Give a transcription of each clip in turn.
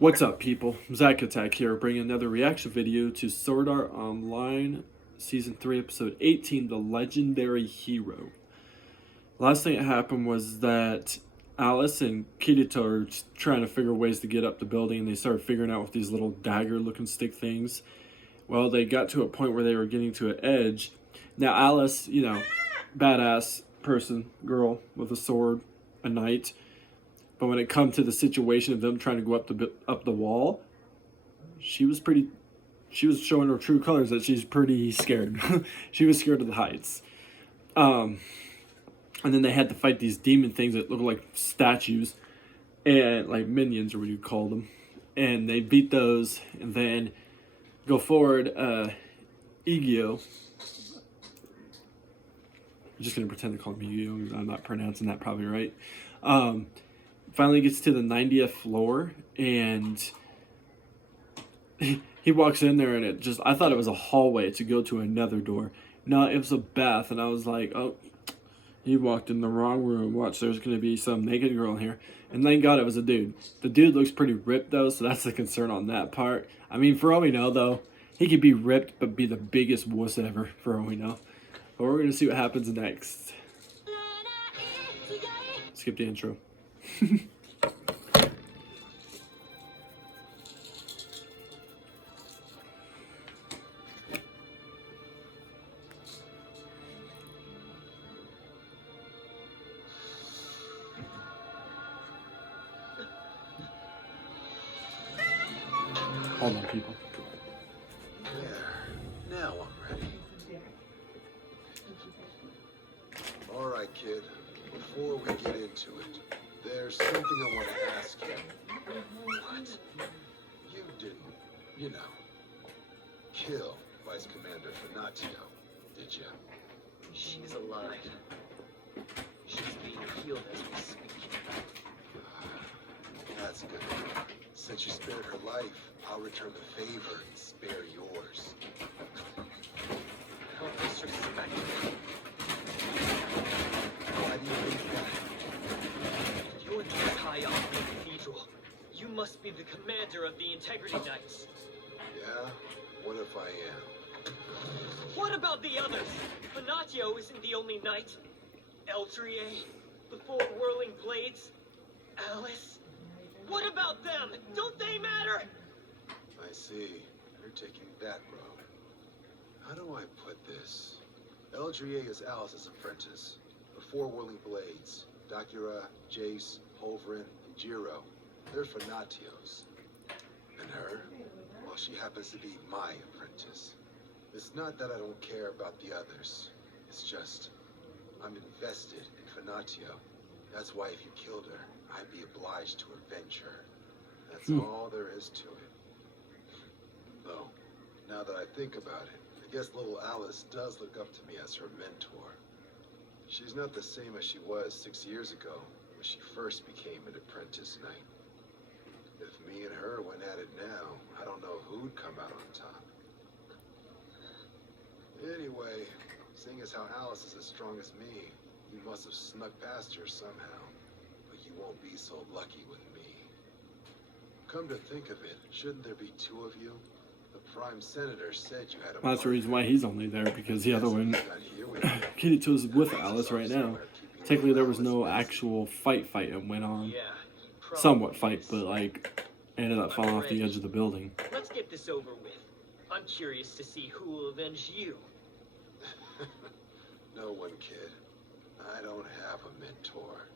What's up, people? Zach Attack here, bringing another reaction video to Sword Art Online Season 3, Episode 18, The Legendary Hero. Last thing that happened was that Alice and Kirito are trying to figure ways to get up the building, and they started figuring out with these little dagger-looking stick things. Well, they got to a point where they were getting to an edge. Now, Alice, badass person, girl with a sword, a knight. But when it come to the situation of them trying to go up the wall, she was showing her true colors that she's pretty scared. She was scared of the heights. And then they had to fight these demon things that look like statues and like minions, or what you call them. And they beat those, and then go forward. Igio. I'm just gonna pretend to call him Igio. I'm not pronouncing that probably right. Finally gets to the 90th floor, and he walks in there, and I thought it was a hallway to go to another door. No, it was a bath, and I was like, oh, he walked in the wrong room. Watch, there's going to be some naked girl in here. And thank God it was a dude. The dude looks pretty ripped, though, so that's the concern on that part. I mean, for all we know, though, he could be ripped, but be the biggest wuss ever, for all we know. But we're going to see what happens next. Skip the intro. Hold on, people. There. Now I'm ready. All right, kid. Before we get into it, there's something I want to ask you. What? You didn't, kill Vice Commander Finatio, did you? She's alive. She's being healed as we speak. That's good. Since you spared her life, I'll return the favor and spare yours. How disrespectful. Why do you think that? You're this high up in the cathedral. You must be the commander of the Integrity Knights. Yeah? What if I am? What about the others? Finatio isn't the only knight. Eldrie, the four whirling blades, Alice. What about them? Don't they matter? I see. You're taking that road. How do I put this? Eldrie is Alice's apprentice. The four whirling blades, Dakura, Jace, Hovrin, and Jiro, they're Finatio's. And her? Well, she happens to be my apprentice. It's not that I don't care about the others. It's just, I'm invested in Finatio. That's why if you killed her, I'd be obliged to avenge her. That's all there is to it. Though, now that I think about it, I guess little Alice does look up to me as her mentor. She's not the same as she was 6 years ago, when she first became an apprentice knight. If me and her went at it now, I don't know who'd come out on top. Anyway, seeing as how Alice is as strong as me, you must have snuck past her somehow. But you won't be so lucky with me. Come to think of it, shouldn't there be two of you? The Prime Senator said you had a Well, that's the reason why he's only there, because the other one, Kirito's with Alice right now. Technically, there was no actual fight that went on. Yeah. Somewhat fight, but like, ended up falling off the edge of the building. Let's get this over with. I'm curious to see who will avenge you. No one, kid. I don't have a mentor.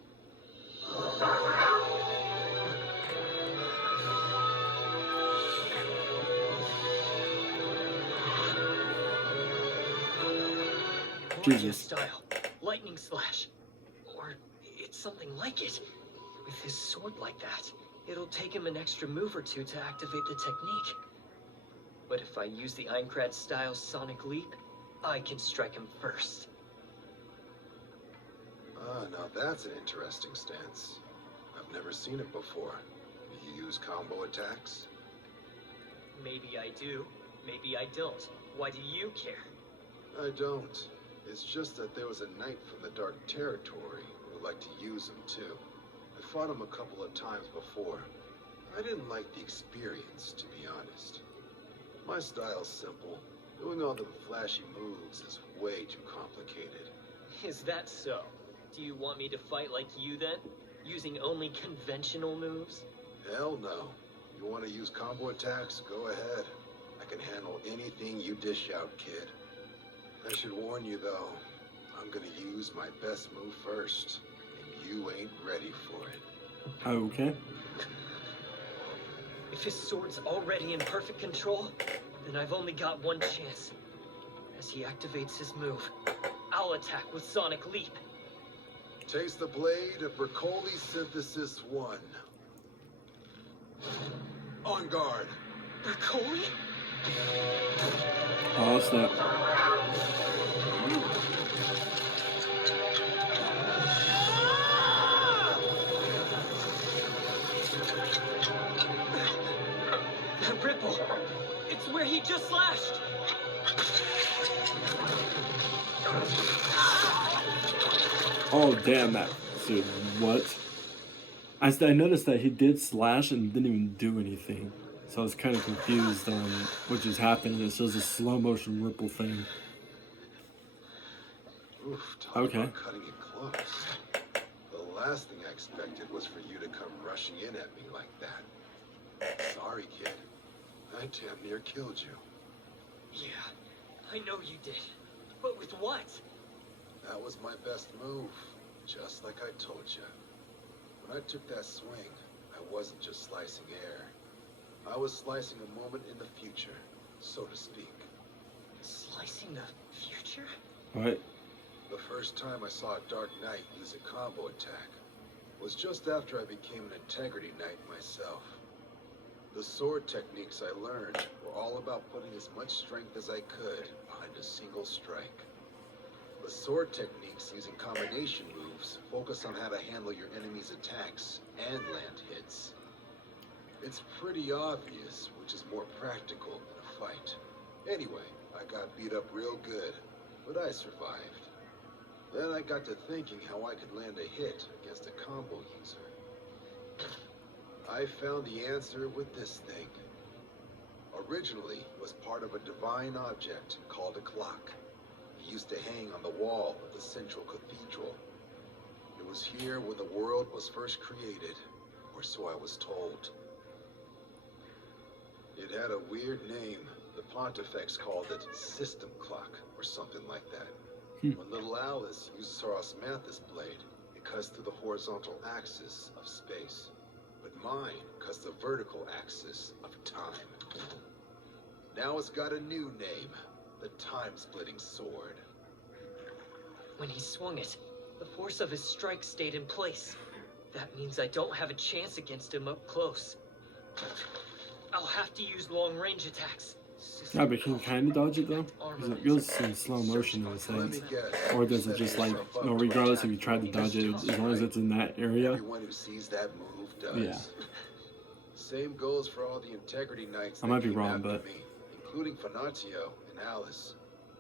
Jesus. Style, lightning slash, or it's something like it. With his sword like that, it'll take him an extra move or two to activate the technique. But if I use the Aincrad style sonic leap, I can strike him first. Ah, now that's an interesting stance. I've never seen it before. You use combo attacks? Maybe I do, maybe I don't. Why do you care? I don't. It's just that there was a knight from the Dark Territory who liked to use them too. I fought him a couple of times before. I didn't like the experience, to be honest. My style's simple. Doing all the flashy moves is way too complicated. Is that so? Do you want me to fight like you then? Using only conventional moves? Hell no. You want to use combo attacks? Go ahead. I can handle anything you dish out, kid. I should warn you, though. I'm gonna use my best move first, and you ain't ready for it. Okay. If his sword's already in perfect control, then I've only got one chance. As he activates his move, I'll attack with Sonic Leap. Taste the blade of Bercoli Synthesis 1. On guard. Bercoli? Oh, snap. That ripple! It's where he just slashed! Oh, damn that. Dude, what? I noticed that he did slash and didn't even do anything. So I was kind of confused on what just happened. It shows a slow motion ripple thing. Oof, talk Okay. about cutting it close. The last thing I expected was for you to come rushing in at me like that. Sorry, kid. I damn near killed you. Yeah, I know you did. But with what? That was my best move, just like I told you. When I took that swing, I wasn't just slicing air. I was slicing a moment in the future, so to speak. Slicing the future? What? The first time I saw a Dark Knight use a combo attack was just after I became an Integrity Knight myself. The sword techniques I learned were all about putting as much strength as I could behind a single strike. The sword techniques using combination moves focus on how to handle your enemy's attacks and land hits. It's pretty obvious which is more practical in a fight. Anyway, I got beat up real good, but I survived. Then I got to thinking how I could land a hit against a combo user. I found the answer with this thing. Originally, it was part of a divine object called a clock. It used to hang on the wall of the central cathedral. It was here when the world was first created, or so I was told. It had a weird name. The Pontifex called it System Clock, or something like that. When little Alice used Soros Manthus blade, it cuts through the horizontal axis of space. But mine cuts the vertical axis of time. Now it's got a new name, the Time-Splitting Sword. When he swung it, the force of his strike stayed in place. That means I don't have a chance against him up close. I'll have to use long-range attacks. Yeah, but can you kind of dodge it though? Because it goes in slow motion in a Let me sense. guess. Or does it just like, no, regardless if you try to dodge it, as long as it's in that area? Everyone who sees that move does. Yeah. Same goes for all the Integrity Knights I that might be came wrong, after but- me, including Fanatio and Alice.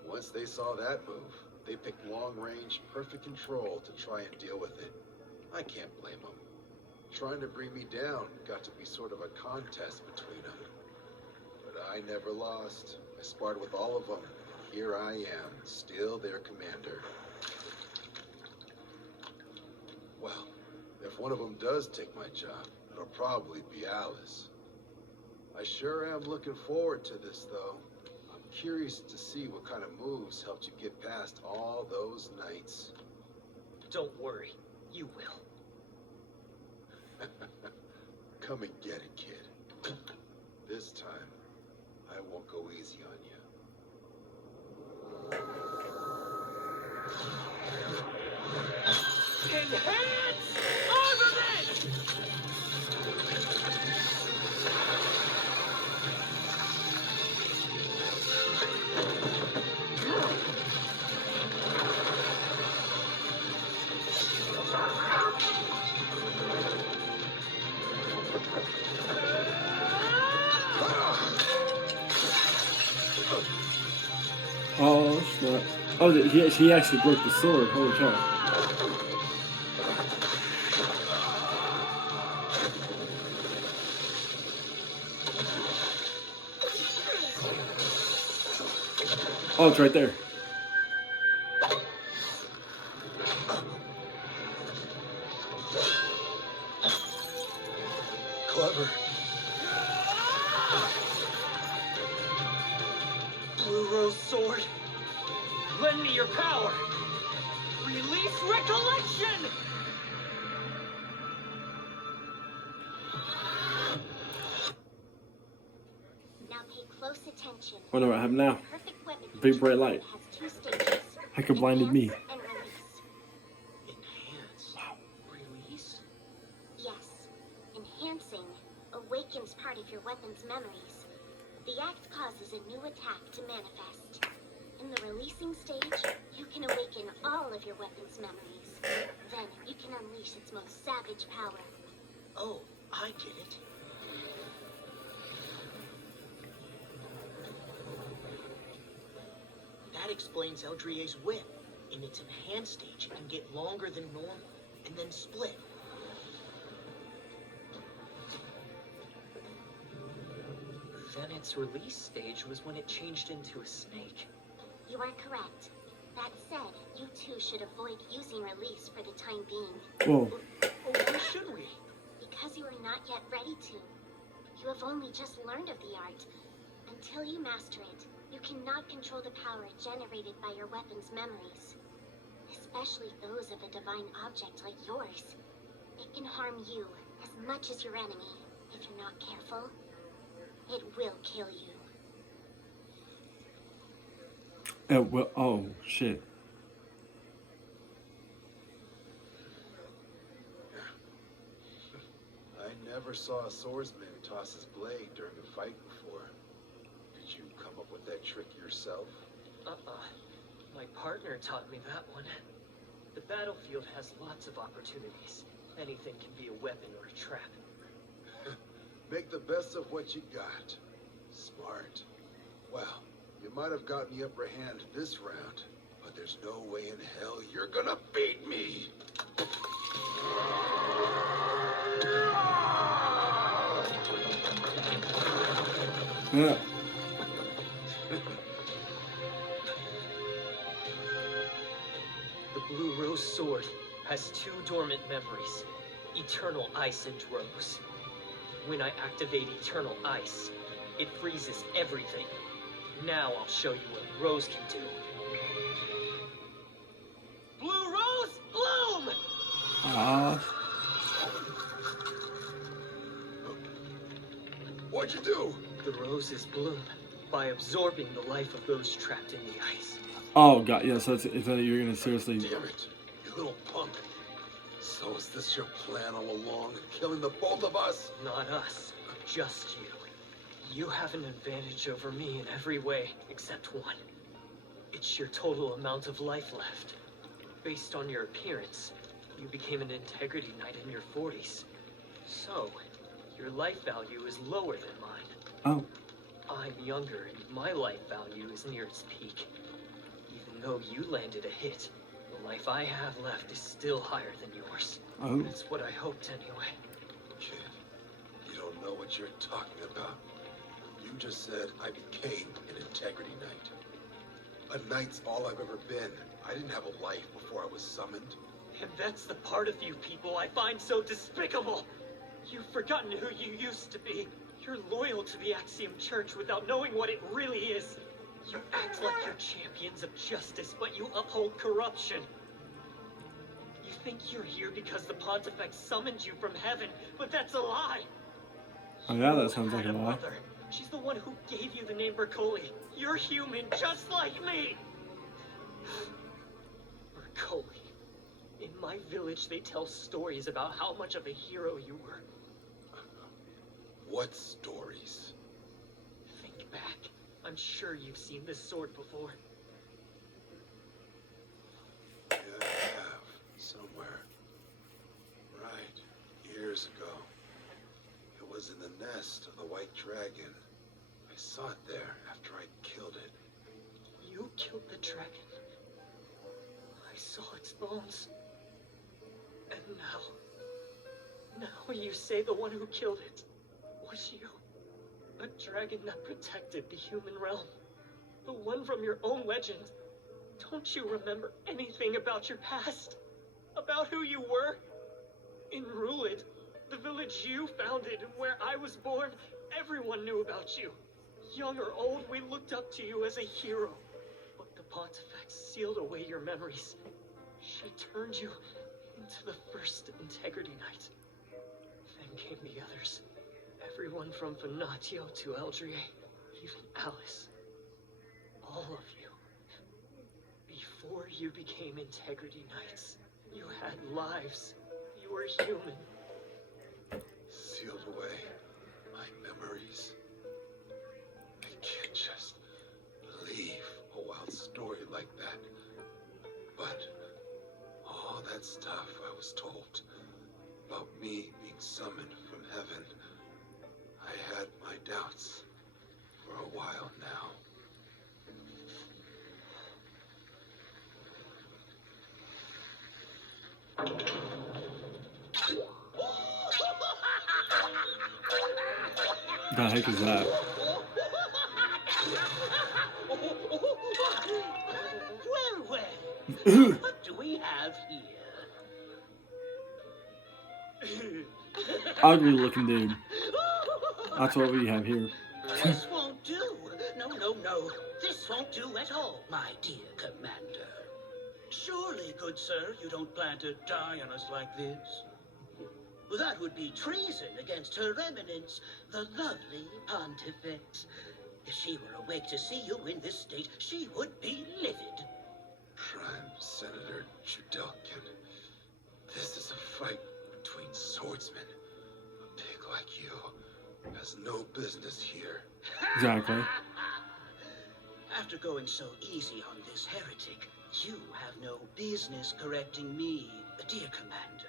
Once they saw that move, they picked long-range, perfect control to try and deal with it. I can't blame them. Trying to bring me down got to be sort of a contest between them. But I never lost. I sparred with all of them. Here I am, still their commander. Well, if one of them does take my job, it'll probably be Alice. I sure am looking forward to this, though. I'm curious to see what kind of moves helped you get past all those nights. Don't worry, you will. Come and get it, kid. This time, I won't go easy on you. Enhance armament! Oh, snap. Oh, he actually broke the sword. Holy cow. Oh, it's right there. Clever. Blue Rose Sword, lend me your power. Release recollection! Now pay close attention. Wonder what happened now. The perfect weapon for Big bright training light. has 2 stages. Heck, it blinded me. Enhance and release. Enhance. Wow. Release? Yes. Enhancing awakens part of your weapon's memories. The act causes a new attack to manifest. In the releasing stage, you can awaken all of your weapon's memories. Then you can unleash its most savage power. Oh, I get it. That explains Eldrie's whip. In its enhanced stage, it can get longer than normal, and then split. Then its release stage was when it changed into a snake. You are correct. That said, you two should avoid using release for the time being. Whoa. Oh, why should we? Because you are not yet ready to. You have only just learned of the art. Until you master it, you cannot control the power generated by your weapon's memories. Especially those of a divine object like yours. It can harm you as much as your enemy. If you're not careful, it will kill you. Well, oh, shit. I never saw a swordsman toss his blade during a fight before. Did you come up with that trick yourself? My partner taught me that one. The battlefield has lots of opportunities. Anything can be a weapon or a trap. Make the best of what you got. Smart. Well, you might have gotten the upper hand this round, but there's no way in hell you're gonna beat me! Yeah. The Blue Rose Sword has 2 dormant memories, Eternal Ice and Rose. When I activate Eternal Ice, it freezes everything. Now I'll show you what Rose can do. Blue Rose, bloom! What'd you do? The roses bloom by absorbing the life of those trapped in the ice. Oh, God. Yeah, so it's that you're going to seriously... Damn it, you little punk. So is this your plan all along? Killing the both of us? Not us, just you. You have an advantage over me in every way, except one. It's your total amount of life left. Based on your appearance, you became an integrity knight in your 40s. So, your life value is lower than mine. Oh. I'm younger, and my life value is near its peak. Even though you landed a hit, the life I have left is still higher than yours. Oh. That's what I hoped anyway. Kid, you don't know what you're talking about. You just said I became an integrity knight. A knight's all I've ever been. I didn't have a life before I was summoned. And that's the part of you people I find so despicable. You've forgotten who you used to be. You're loyal to the Axiom Church without knowing what it really is. You act like you're champions of justice, but you uphold corruption. You think you're here because the Pontifex summoned you from heaven, but that's a lie. Oh, yeah, that You sounds like had a lie. mother. She's the one who gave you the name Bercoli. You're human, just like me. Bercoli. In my village, they tell stories about how much of a hero you were. What stories? Think back. I'm sure you've seen this sword before. Yeah, I have. Somewhere. Right. Years ago. It was in the nest of the White Dragon. I saw it there after I killed it. You killed the dragon. I saw its bones. And now you say the one who killed it was you. A dragon that protected the human realm. The one from your own legend. Don't you remember anything about your past? About who you were? In Rulid, the village you founded and where I was born, everyone knew about you. Young or old, we looked up to you as a hero. But the Pontifex sealed away your memories. She turned you into the first Integrity Knight. Then came the others. Everyone from Venatio to Eldrie, even Alice. All of you. Before you became Integrity Knights, you had lives. You were human. Sealed away my memories. I can't just believe a wild story like that. But all that stuff I was told about me being summoned from heaven, I had my doubts for a while now. The heck is that? Well, what do we have here? Ugly looking dude. That's what we have here. This won't do. No. This won't do at all, my dear Commander. Surely, good sir, you don't plan to die on us like this? That would be treason against Her Eminence, the lovely Pontifex. If she were awake to see you in this state, she would be livid. Prime Senator Judelkin, this is a fight between swordsmen. A pig like you has no business here. Exactly. After going so easy on this heretic, you have no business correcting me, dear Commander.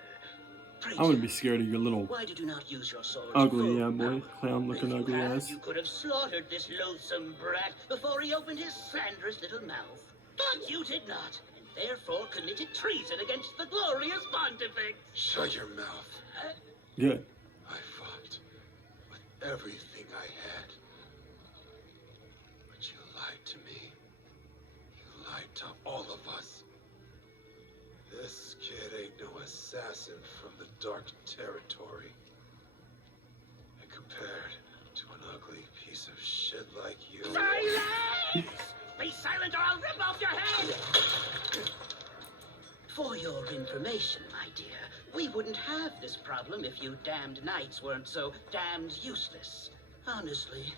Pray I wouldn't tell be scared of your little why did you not use your sword? ugly boy, clown looking If you ugly had, ass. you could have slaughtered this loathsome brat before he opened his slanderous little mouth. But you did not, and therefore committed treason against the glorious Pontifex. Shut your mouth. Good. I fought with everything I had. But you lied to me. You lied to all of us. This kid ain't no assassin from the Dark Territory. And compared to an ugly piece of shit like you... Silence! Be silent or I'll rip off your head! For your information, my dear, we wouldn't have this problem if you damned knights weren't so damned useless. Honestly,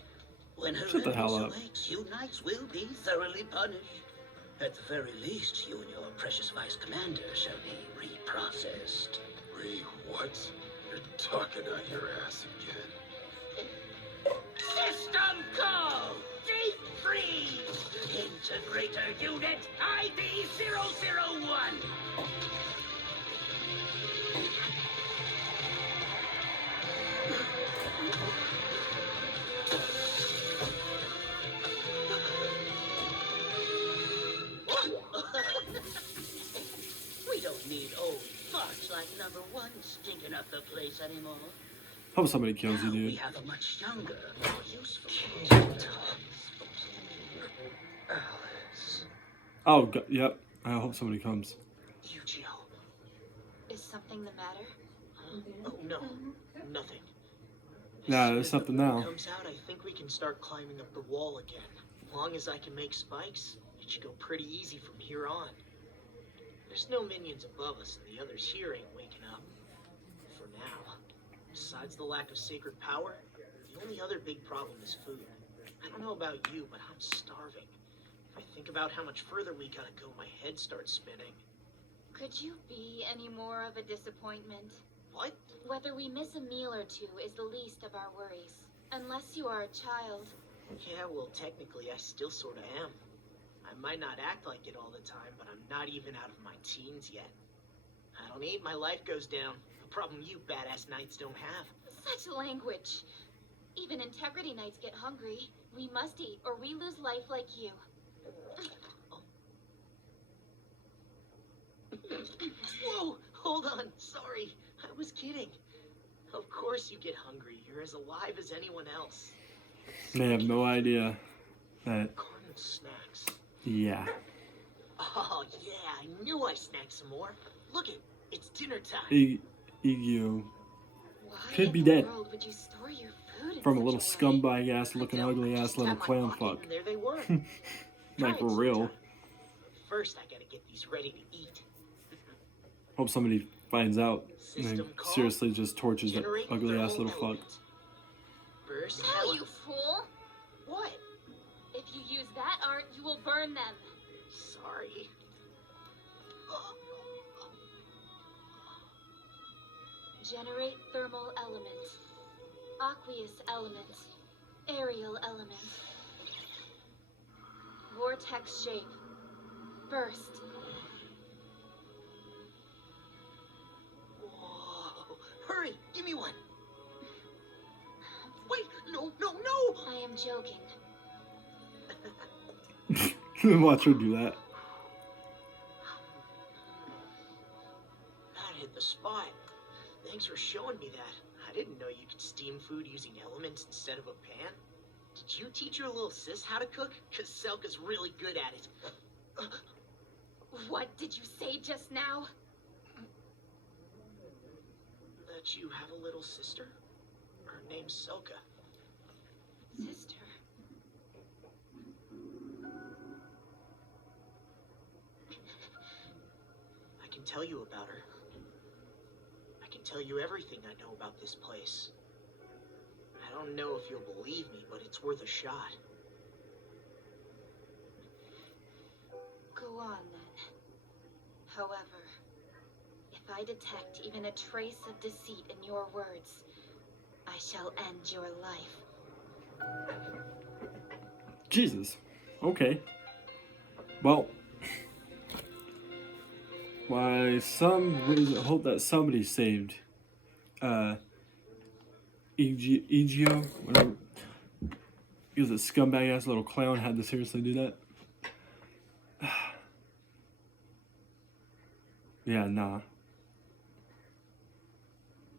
when Her Shut the hell Eminence up. awakes, you knights will be thoroughly punished. At the very least, you and your precious vice commander shall be reprocessed. What? You're talking out your ass again. System call! Deep freeze! Integrator unit IB-001! We don't need old farts like number one stinking up the place anymore. Hope somebody kills you, Now we dude. have a much younger, more useful kid. Alice. Oh, yep. I hope somebody comes. Yujiro. Is something the matter? Oh, no. Nothing. Nah, there's something now. Comes out, I think we can start climbing up the wall again. As long as I can make spikes, it should go pretty easy from here on. There's no minions above us, and the others here ain't waking up. For now. Besides the lack of sacred power, the only other big problem is food. I don't know about you, but I'm starving. If I think about how much further we gotta go, my head starts spinning. Could you be any more of a disappointment? What? Whether we miss a meal or two is the least of our worries. Unless you are a child. Yeah, well, technically, I still sorta am. I might not act like it all the time, but I'm not even out of my teens yet. I don't eat, my life goes down. A problem you badass knights don't have. Such language. Even Integrity Knights get hungry. We must eat, or we lose life like you. Whoa, hold on, sorry. I was kidding. Of course you get hungry. You're as alive as anyone else. They have no idea that Carnival snacks. Yeah. Oh, yeah, I knew I snacked some more. Look it, it's dinner time. Igio Why could in be the dead world would you store your food in from a such little way? scumbag ass looking ugly ass Just little tapped my clown pocket fuck. and there they were. Try Like it for real. sometime. First, I gotta get these ready to eat. Hope somebody finds out and System then call. seriously just tortures that Generate ugly ass thermal little fuck. element. Burst Oh, hell. you fool! What? If you use that art, you will burn them. Sorry. Generate thermal element, aqueous element, aerial element, vortex shape, burst. Whoa. Hurry, give me one. Wait, no, no, no! I am joking. Watch her do that. That hit the spot. Thanks for showing me that. I didn't know you could steam food using elements instead of a pan. Did you teach your little sis how to cook? Cause Selka's really good at it. What did you say just now? That you have a little sister? Her name's Selka. Sister. I can tell you about her. I can tell you everything I know about this place. I don't know if you'll believe me, but it's worth a shot. Go on then. However, if I detect even a trace of deceit in your words, I shall end your life. Jesus. Okay. Well, why some reason, hope that somebody saved Egio, whatever. Because a scumbag ass little clown had to seriously do that. Yeah, nah.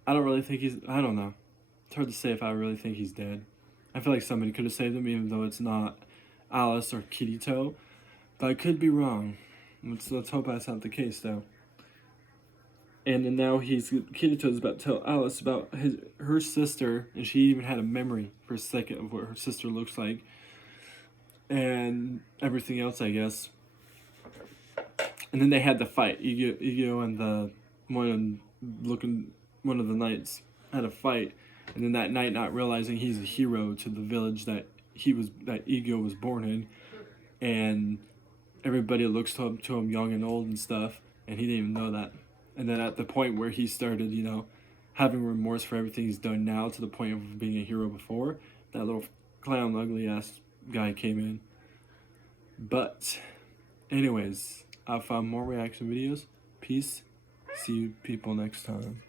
I don't really think I don't know. It's hard to say if I really think he's dead. I feel like somebody could have saved him, even though it's not Alice or Kirito. But I could be wrong. Let's hope that's not the case, though. And then now Kirito's about to tell Alice about her sister, and she even had a memory for a second of what her sister looks like, and everything else, I guess. And then they had the fight. Igio and one of the knights had a fight, and then that knight, not realizing he's a hero to the village that Igio was born in, and everybody looks to him young and old and stuff, and he didn't even know that. And then at the point where he started, having remorse for everything he's done now, to the point of being a hero before, that little clown, ugly ass guy came in. But, anyways, I'll find more reaction videos. Peace. See you people next time.